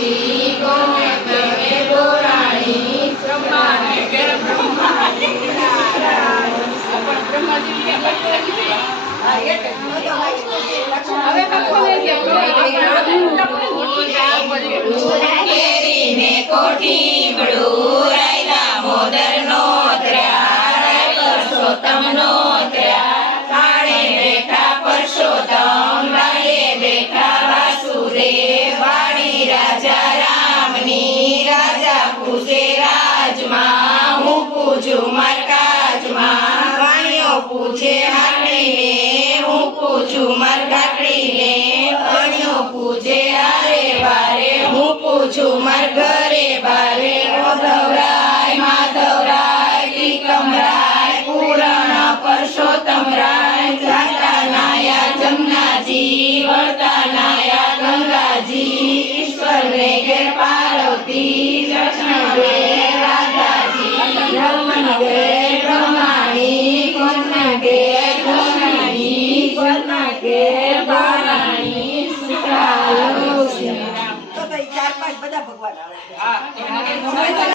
पार्वती कोने करे गोराणी ब्रह्मा ने के ब्रह्मा केरी ने कोठी बड़ू रायला मोदर नो त्र्या परसोत्तम नो त्र्या काणे बेटा परसोत्तम राये बेटा वासुदेव वाणी राजा रामनी राजा पूजे राजमा हूँ पूजू मरकाजमा वाणियों पूछे हाकड़ी ने हूँ पूजू मरकाकड़ी ने वाणियों पूछे आरे बारे हूँ पूछू मर घरे बारे उद्धवराय माधवराय त्रिकमराय पूरण परसोत्तम राय जाता नाया जमुनाजी वरता नाया गंगाजी ईश्वर ने घे पार्वती कृष्ण घे राधाजी ब्रह्मन घे ब्रह्माणी कृष्ण घे कृष्णाणी कृष्ण घे बाराणी सीता 4-5 બધા ભગવાન આવે.